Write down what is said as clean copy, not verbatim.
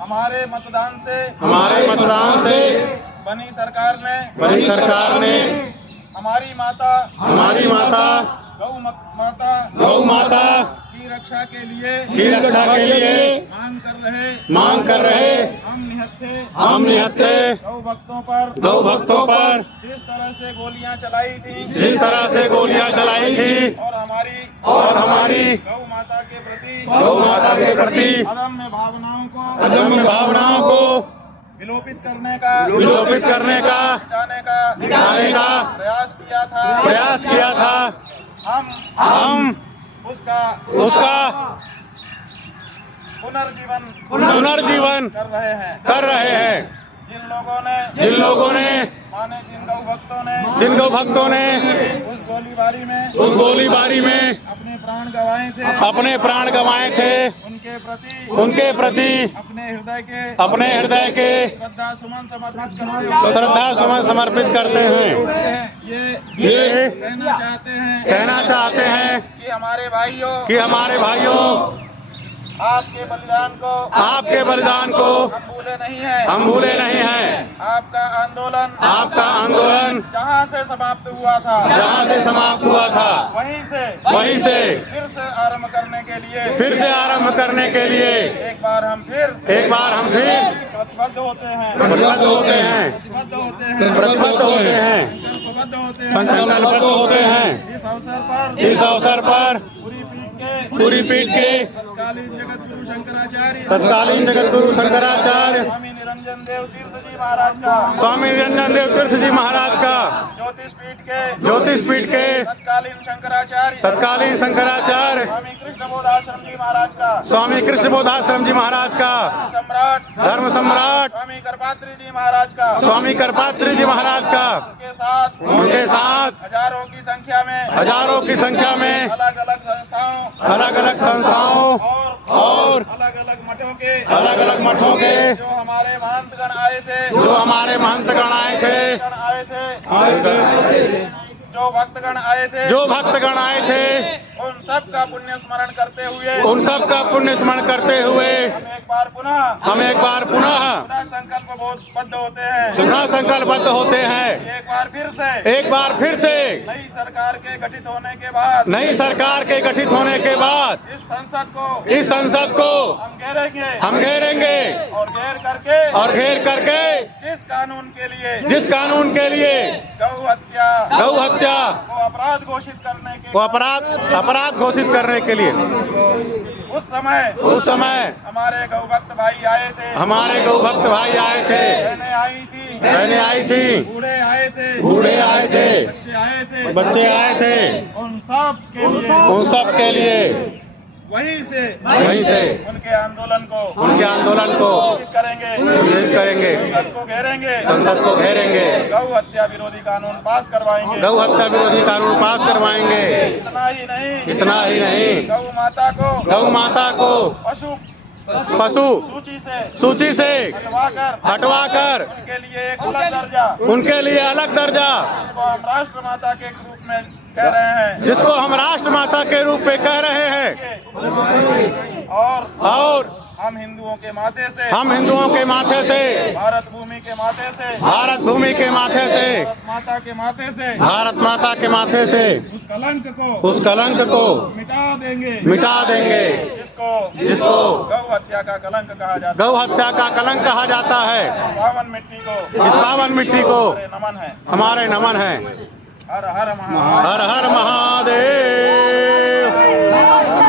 हमारे मतदान से बनी सरकार ने हमारी माता गौ माता की रक्षा के लिए मांग कर रहे हम निहत्थे गौ भक्तों पर जिस तरह से गोलियां चलाई थी और हमारी गौ माता के प्रति अदम्य भावनाओं को विलोपित करने का मिटाने का प्रयास किया था। हम उसका पुनर्जीवन कर रहे हैं। जिन लोगों ने जिन गौ भक्तों ने उस गोलीबारी में अपने प्राण गंवाए थे उनके प्रति अपने हृदय के श्रद्धा सुमन समर्पित करते हैं। ये कहना चाहते हैं कि हमारे भाइयों आपके बलिदान को हम भूले नहीं हैं। आपका आंदोलन जहाँ से समाप्त हुआ था वहीं से फिर से आरंभ करने के लिए एक बार हम फिर प्रतिबद्ध होते हैं। इस अवसर पर पूरी पीठ के तत्कालीन जगत गुरु शंकराचार्य स्वामी निरंजन देव तीर्थ जी महाराज का ज्योतिष पीठ के तत्कालीन शंकराचार्य स्वामी कृष्ण बोधाश्रम जी महाराज का धर्म सम्राट स्वामी करपात्री जी महाराज का उनके साथ हजारों की संख्या में अलग अलग संस्थाओं और अलग अलग मठों के जो हमारे महंतगण आए थे जो भक्तगण आए थे उन सब का पुण्य स्मरण करते हुए हम एक बार पुनः संकल्पबद्ध होते हैं। एक बार फिर से नई सरकार के गठित होने के बाद इस संसद को हम घेरेंगे और घेर करके जिस कानून के लिए गौ हत्या को अपराध घोषित करने के लिए उस समय हमारे गौ भक्त भाई आए थे। बहनें आई थी, बूढ़े आए थे, बच्चे आए थे। उन सब के लिए वहीं से उनके आंदोलन को करेंगे संसद को घेरेंगे गौ हत्या विरोधी कानून पास करवाएंगे। इतना ही नहीं गौ माता को पशु सूची से हटवाकर उनके लिए अलग दर्जा जिसको हम राष्ट्र माता के रूप में कह रहे हैं और हम हिंदुओं के माथे से भारत भूमि के माथे से भारत माता के माथे से उस कलंक को मिटा देंगे जिसको गौ हत्या का कलंक कहा जाता है। इस पावन मिट्टी को हमारे नमन है। हर हर